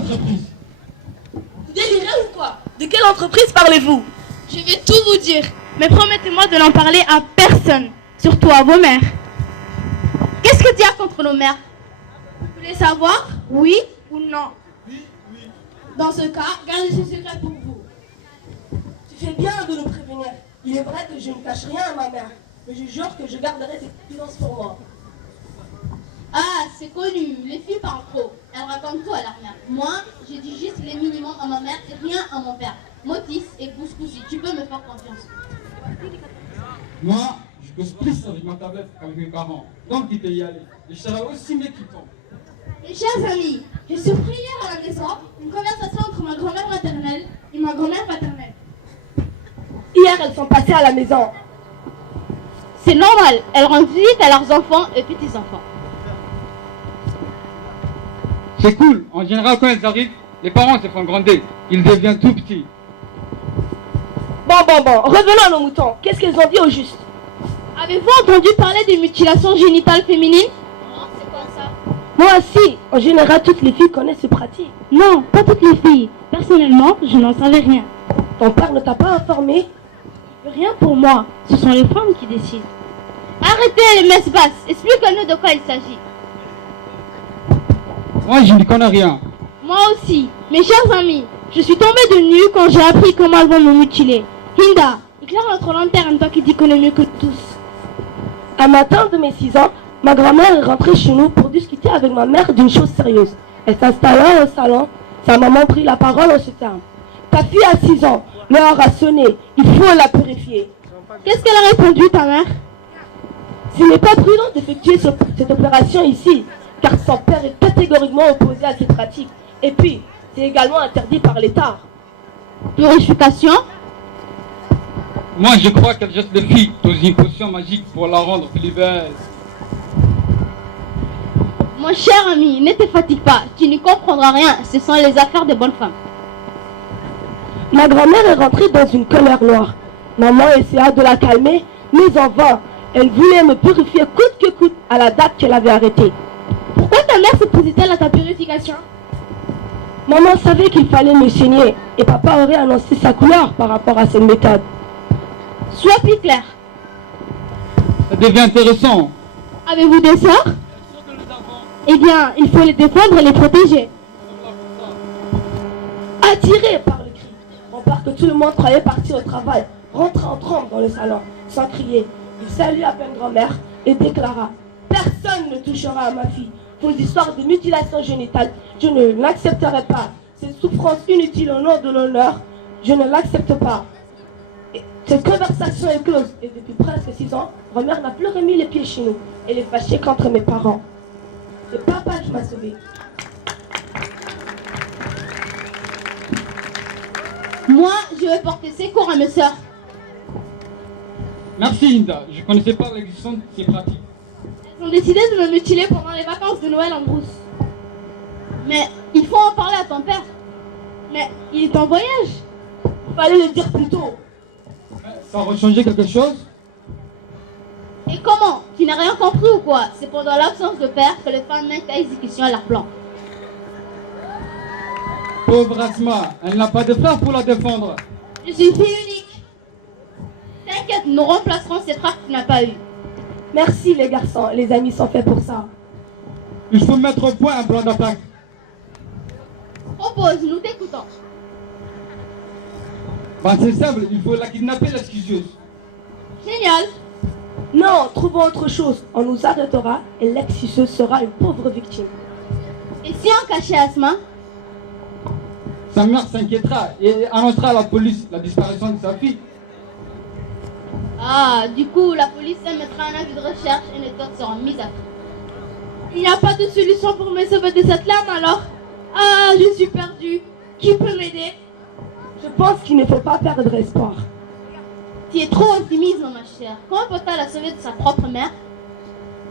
Entreprise. Vous délirez ou quoi? De quelle entreprise parlez-vous? Je vais tout vous dire. Mais promettez-moi de n'en parler à personne, surtout à vos mères. Qu'est-ce que tu as contre nos mères? Vous voulez savoir? Oui ou non? Oui. Dans ce cas, gardez ce secret pour vous. Tu fais bien de nous prévenir. Il est vrai que je ne cache rien à ma mère, mais je jure que je garderai cette confidence pour moi. Ah, c'est connu, les filles parlent trop. Elles racontent tout à leur mère. Moi, je dis juste les minimums à ma mère et rien à mon père. Motis et couscousi, tu peux me faire confiance. Moi, je cause plus avec ma tablette qu'avec mes parents. Donc il peut y aller. Et je serai aussi méquittant. Mes chers amis, j'ai surpris hier à la maison une conversation entre ma grand-mère maternelle et ma grand-mère paternelle. Hier, elles sont passées à la maison. C'est normal, elles rendent visite à leurs enfants et petits-enfants. C'est cool. En général, quand elles arrivent, les parents se font grandir. Ils deviennent tout petits. Bon, revenons à nos moutons. Qu'est-ce qu'elles ont dit au juste? Avez-vous entendu parler des mutilations génitales féminines? Non, c'est quoi ça? Moi aussi. En général, toutes les filles connaissent ces pratiques. Non, pas toutes les filles. Personnellement, je n'en savais rien. Ton père ne t'a pas informé? Rien pour moi, ce sont les femmes qui décident. Arrêtez les messes basses, explique-nous de quoi il s'agit. Moi, je n'y connais rien. Moi aussi, mes chers amis, je suis tombée de nu quand j'ai appris comment elles vont me mutiler. Hinda, éclaire notre lanterne, toi qui t'y connais mieux que tous. Un matin de mes 6 ans, ma grand-mère est rentrée chez nous pour discuter avec ma mère d'une chose sérieuse. Elle s'installa au salon. Sa maman prit la parole en ce terme. Ta fille a 6 ans, l'heure a sonné, il faut la purifier. Qu'est-ce qu'elle a répondu, ta mère? Ce n'est pas prudent d'effectuer cette opération ici, car son père est catégoriquement opposé à cette pratique. Et puis, c'est également interdit par l'État. Purification? Moi, je crois qu'elle jette les filles dans une potion magique pour la rendre plus belle. Mon cher ami, ne te fatigue pas, tu n'y comprendras rien, ce sont les affaires des bonnes femmes. Ma grand-mère est rentrée dans une colère noire. Maman essaya de la calmer, mais en vain. Elle voulait me purifier coûte que coûte à la date qu'elle avait arrêtée. Pourquoi ta mère s'opposait-elle à ta purification? Maman savait qu'il fallait me saigner et papa aurait annoncé sa couleur par rapport à cette méthode. Sois plus clair. Ça devient intéressant. Avez-vous des sœurs? Eh bien, il faut les défendre et les protéger. Attiré par le cri, on part que tout le monde croyait partir au travail, rentra en trombe dans le salon, sans crier. Il salua à peine grand-mère et déclara: personne ne touchera à ma fille. Pour l'histoire de mutilation génitale, je ne l'accepterai pas. Cette souffrance inutile au nom de l'honneur, je ne l'accepte pas. Et cette conversation est close et depuis presque 6 ans, grand-mère n'a plus remis les pieds chez nous. Elle est fâchée contre mes parents. C'est papa qui m'a sauvée. Moi, je vais porter secours à mes sœurs. Merci, Inda. Je ne connaissais pas l'existence de ces pratiques. Elles ont décidé de me mutiler pendant les vacances de Noël en brousse. Mais il faut en parler à ton père. Mais il est en voyage. Fallait le dire plus tôt. Ça aurait changé quelque chose? Et comment? Tu n'as rien compris ou quoi? C'est pendant l'absence de père que les femmes mettent à exécution leur plan. Pauvre Asma, elle n'a pas de frère pour la défendre. Je suis fille unique. T'inquiète, nous remplacerons cette frères que tu n'as pas eu. Merci les garçons, les amis sont faits pour ça. Il faut mettre au point un plan d'attaque. Propose, nous t'écoutons. Ben, c'est simple, il faut la kidnapper, l'excuseuse. Génial. Non, trouvons autre chose. On nous arrêtera et l'ex-suceuse sera une pauvre victime. Et si on cachait Asma? Sa mère s'inquiétera et annoncera à la police la disparition de sa fille. Ah, du coup, la police émettra un avis de recherche et les torts seront mis à prix. Il n'y a pas de solution pour me sauver de cette lame alors? Ah, je suis perdue. Qui peut m'aider? Je pense qu'il ne faut pas perdre espoir. Tu es trop optimiste, ma chère. Comment peut-elle la sauver de sa propre mère?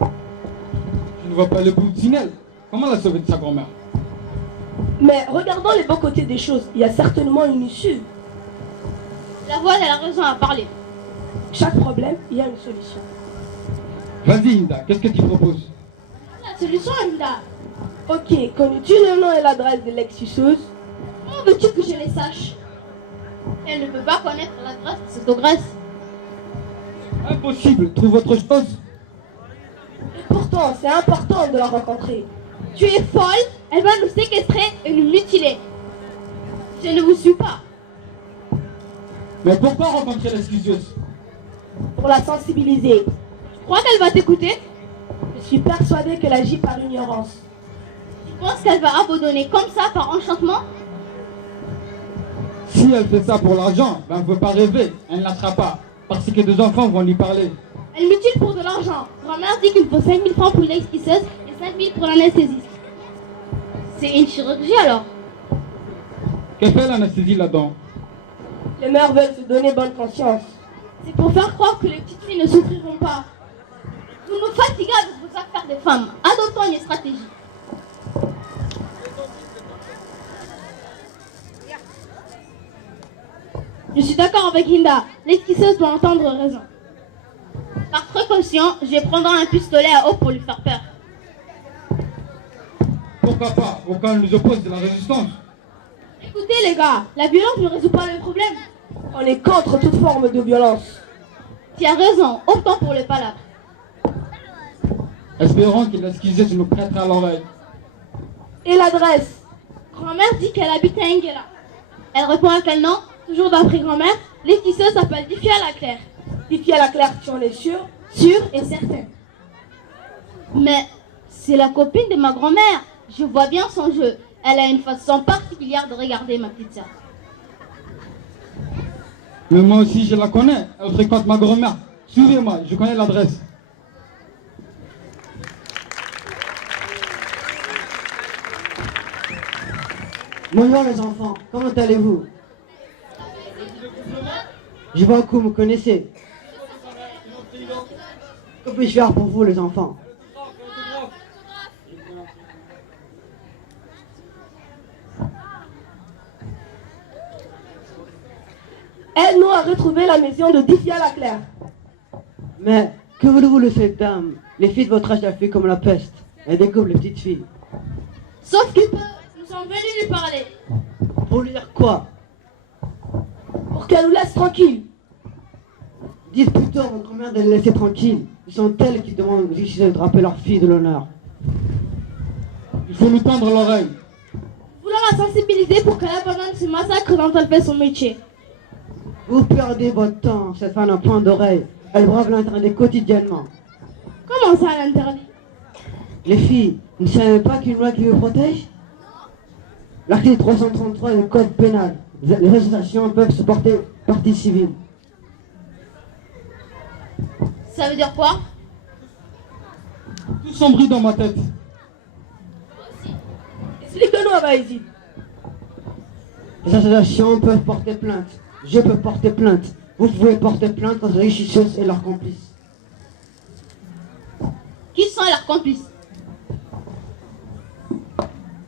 Je ne vois pas le bout du tunnel. Comment la sauver de sa grand-mère? Mais regardons les beaux côtés des choses. Il y a certainement une issue. La voix, elle a raison à parler. Chaque problème, il y a une solution. Vas-y, Inda, qu'est-ce que tu proposes? La solution, Amida. Ok, connais-tu le nom et l'adresse de l'ex-suceuse? Comment veux-tu que je les sache? Elle ne peut pas connaître l'adresse de cette ogresse. Impossible, trouve autre chose. Et pourtant, c'est important de la rencontrer. Tu es folle? Elle va nous séquestrer et nous mutiler. Je ne vous suis pas. Mais pourquoi rencontrer l'excuseuse? Pour la sensibiliser. Tu crois qu'elle va t'écouter? Je suis persuadée qu'elle agit par ignorance. Tu penses qu'elle va abandonner comme ça par enchantement? Si elle fait ça pour l'argent, ben ne faut pas rêver, elle ne lâchera pas. Parce que des enfants vont lui parler. Elle mutile pour de l'argent. Grand-mère dit qu'il faut 5 000 francs pour l'exquisseuse et 5 000 pour l'anesthésiste. C'est une chirurgie alors? Que fait l'anesthésie là-dedans? Les mères veulent se donner bonne conscience. C'est pour faire croire que les petites filles ne souffriront pas. Vous nous fatiguez avec vos affaires de femmes. Adoptons une stratégie. Je suis d'accord avec Hinda. L'exquisseuse doit entendre raison. Par précaution, je prendrai un pistolet à eau pour lui faire peur. Pourquoi pas? Au cas où elle nous oppose de la résistance. Écoutez les gars, la violence ne résout pas le problème. On est contre toute forme de violence. Tu as raison, optons pour le palabre. Espérons que l'excuseuse nous prêtera l'oreille. Et l'adresse? Grand-mère dit qu'elle habite à Engela. Elle répond à quel nom? Toujours d'après grand-mère, l'exquisseuse s'appelle Diffia la Claire. Diffia la Claire, tu en es sûr? Sûre et certaine. Mais c'est la copine de ma grand-mère. Je vois bien son jeu. Elle a une façon particulière de regarder ma petite sœur. Mais moi aussi je la connais, elle fréquente ma grand-mère. Suivez-moi, je connais l'adresse. Bonjour les enfants, comment allez-vous? Je vois que vous me connaissez. Que puis-je faire pour vous les enfants? Aide-nous à retrouver la maison de Diffia la Claire. Mais que voulez-vous de cette dame? Les filles de votre âge la fuient comme la peste. Elle découvre les petites filles. Sauf que nous sommes venus lui parler. Pour lui dire quoi? Pour qu'elle nous laisse tranquille. Dites plutôt à votre grand-mère de les laisser tranquilles. Ce sont elles qui demandent aux riches de draper leur fille de l'honneur. Il faut lui tendre l'oreille. Voulons la sensibiliser pour qu'elle abandonne ce massacre dont elle fait son métier. Vous perdez votre temps, cette femme n'a point d'oreille. Elle brave l'interdit quotidiennement. Comment ça, elle interdit? Les filles, vous ne savez pas qu'une loi qui vous protège? L'article 333 du code pénal. Les associations peuvent se porter partie civile. Ça veut dire quoi? Tout sombrit dans ma tête. Explique-nous, Abaïzid. Les associations peuvent porter plainte. Je peux porter plainte. Vous pouvez porter plainte contre les richisseuses et leurs complices. Qui sont leurs complices?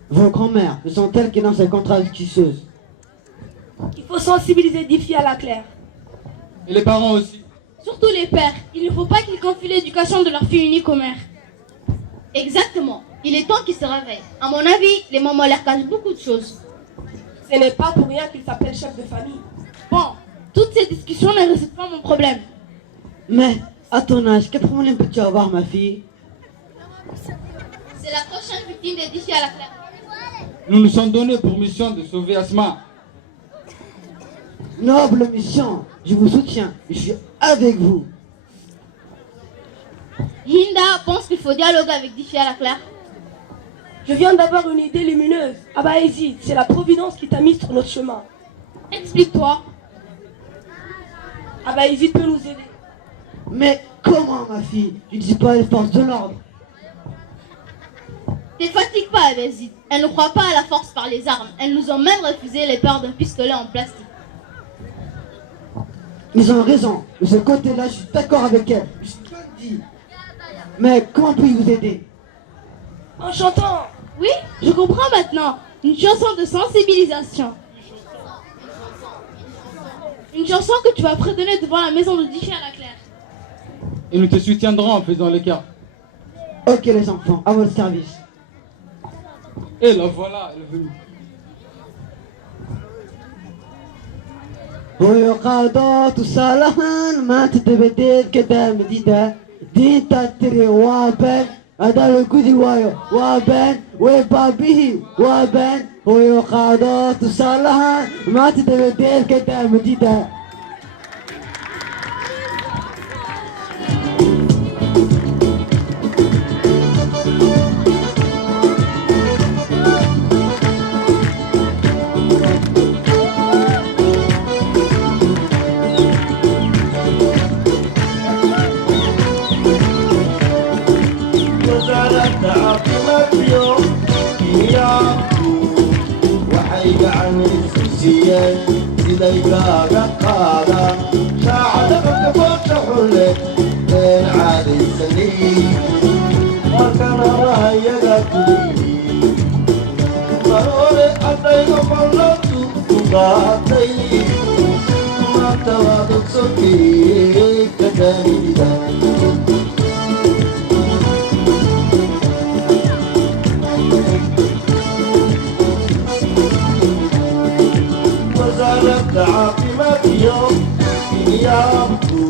Vos grand-mères, ce sont elles qui donnent ces contrats de richisseuses. Il faut sensibiliser Diffia la Claire. Et les parents aussi. Surtout les pères. Il ne faut pas qu'ils confient l'éducation de leur fille unique aux mères. Exactement. Il est temps qu'ils se réveillent. À mon avis, les mamans leur cachent beaucoup de choses. Ce n'est pas pour rien qu'il s'appelle chef de famille. Bon, toutes ces discussions ne résolvent pas mon problème. Mais, à ton âge, quel problème peux-tu avoir, ma fille? C'est la prochaine victime de Diffia la Claire. Nous nous sommes donnés pour mission de sauver Asma. Noble mission, je vous soutiens, je suis avec vous. Hinda pense qu'il faut dialoguer avec Diffia la Claire. Je viens d'avoir une idée lumineuse. Abaïzid, c'est la providence qui t'a mis sur notre chemin. Explique-toi. Abaïzid peut nous aider. Mais comment, ma fille? Tu ne dis pas les forces de l'ordre. Ne fatigue pas, Abézid. Elle ne croit pas à la force par les armes. Elles nous ont même refusé les peurs d'un pistolet en plastique. Ils ont raison. De ce côté-là, je suis d'accord avec elle. Je te le dis. Mais comment puis-je vous aider? En chantant. Oui, je comprends maintenant. Une chanson de sensibilisation. Une chanson que tu vas fredonner devant la maison de Diffia la Claire. Et nous te soutiendrons en faisant l'écart. Ok les enfants, à votre service. Et la voilà, elle est venue. هو قادات وصالحان ما تتبدل كده مديدة دين تاتري وابن هذا الكودي وايو وابن وبابيه وابن هو قادات وصالحان ما تتبدل كده مديدة sidaygaga qaada shaacadaka boosha xulle een caadaysanay markana rahayaga kulihi mar hore adayga ballantu ku qaatay maanta waad ogsokey ka daanida caafimaad iyo iyaabku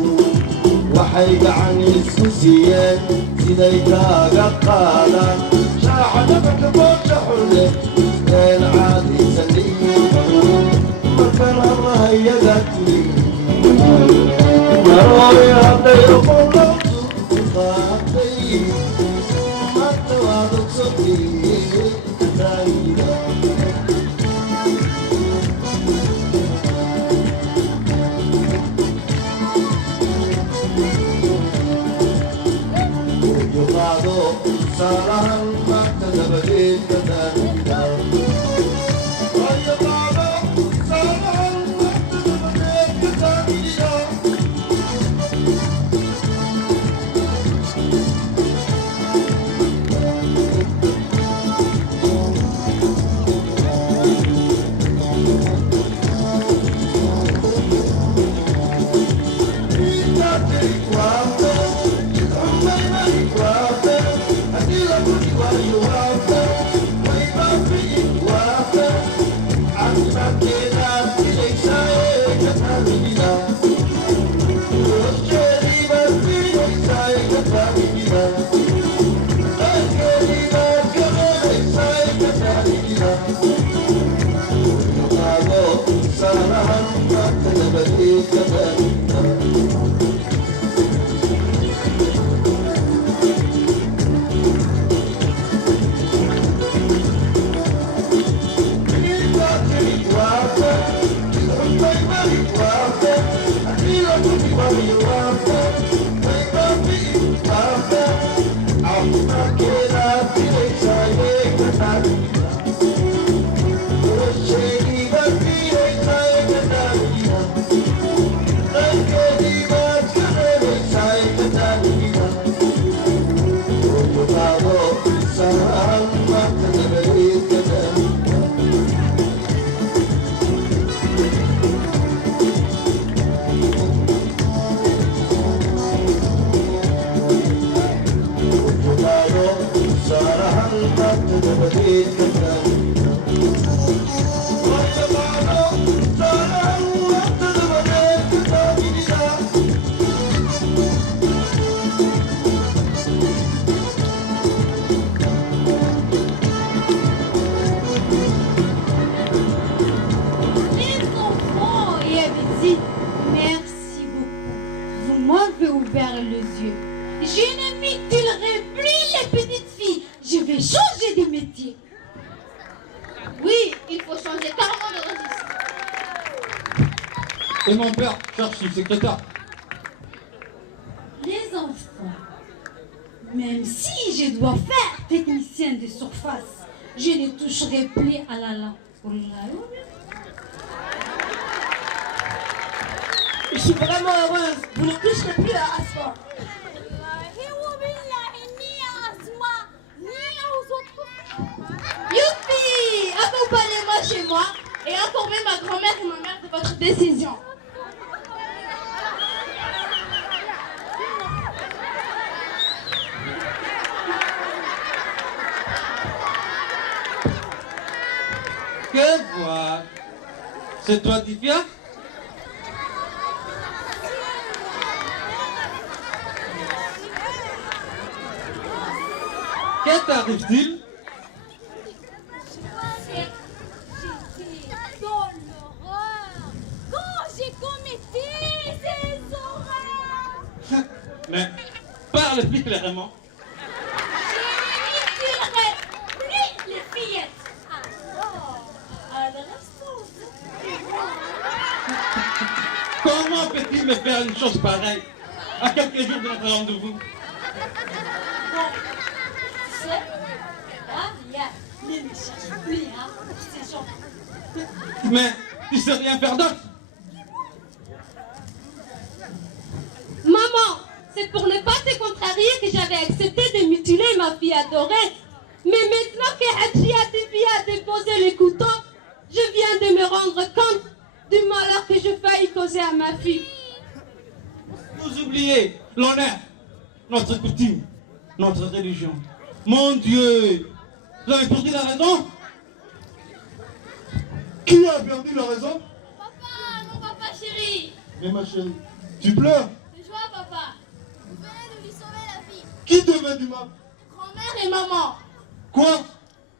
waxay gacan isku siiyeen siday kaaga qaadaan shaaxadabaka boosha xulle een caadaysanay markana rahayaga kulihi marooy hadday oqollantu ku qaatay maanta waad ogsokey daayida salahan maanta dabadeed ka daanida waayo qaado salahan maanta dabadeed ka daanida Et mon père cherche une secrétaire. Les enfants, même si je dois faire technicien de surface, je ne toucherai plus à la lampe. Je suis vraiment heureuse. Vous ne toucherez plus à Asma. Youpi! Accompagnez-moi chez moi et informez ma grand-mère et ma mère de votre décision. Que voir? C'est toi, Divya? Qu'est-ce t'arrive-t-il? Dans l'horreur. Quand j'ai commis ces horreurs. Mais parle plus clairement. Je n'initilerai plus les fillettes. Alors, à l'instant. Comment peut-il me faire une chose pareille à quelques jours de notre rendez-vous? Tu sais, là, ne me cherche plus, hein, ces gens. Mais tu sais rien faire d'autre? Maman, c'est pour ne pas te contrarier que j'avais accepté de mutiler ma fille adorée. Mais maintenant que Hadji a déposé le couteau, je viens de me rendre compte du malheur que je faillis causer à ma fille. Vous oubliez l'honneur, notre coutume, notre religion. Mon Dieu, vous avez perdu la raison? Qui a perdu la raison? Papa, mon papa chéri. Mais ma chérie, tu pleures? De joie, papa. Vous venez de lui sauver la vie. Qui te veut du mal? Grand-mère et maman. Quoi?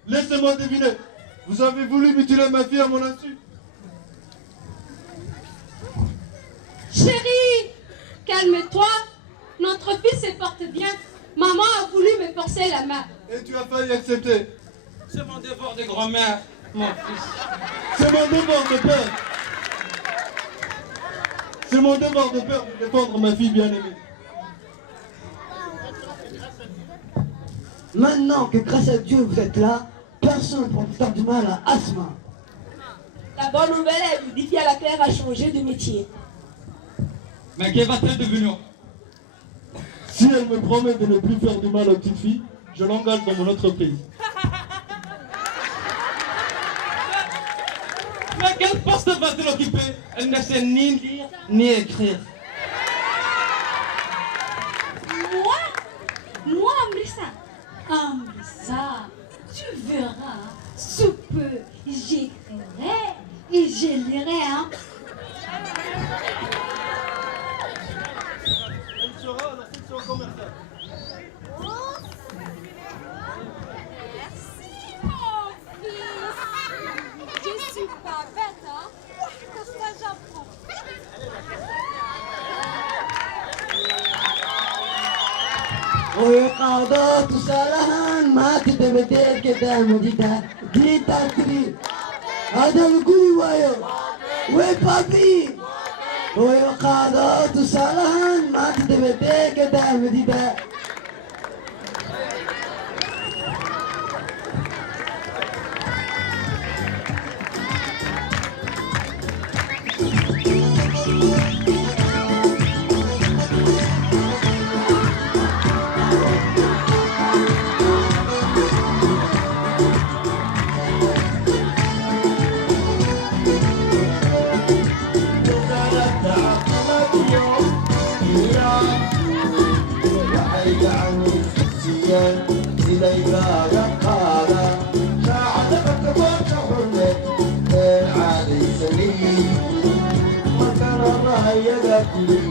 Laissez-moi deviner. Vous avez voulu mutiler ma fille à mon insu? Chérie, calme-toi. Notre fille se porte bien. Maman a voulu me forcer la main. Et tu as failli accepter? C'est mon devoir de grand-mère, mon fils. C'est mon devoir de père. C'est mon devoir de père de défendre ma fille bien-aimée. Maintenant que grâce à Dieu vous êtes là, personne ne pourra faire du mal à Asma. La bonne nouvelle est que Divya la Claire a changé de métier. Mais que va-t-elle devenir? Si elle me promet de ne plus faire du mal aux petites filles, je l'engage dans mon entreprise. Mais quel poste va-t-elle occuper? Elle ne sait ni lire ni écrire. Moi, Amrissa, tu verras, sous peu, j'écrirai et je lirai, hein. Elle sera à la section commerciale. Merci, mon fils. Je suis pas bête, hein. Que ça, j'apprends. ويقعدوا تصالحان ما تتبدل كده مديدة ديتا تري هذا القولي وايو وي بابي ويقعدوا تصالحان ما تتبدل كده مديدة Yeah.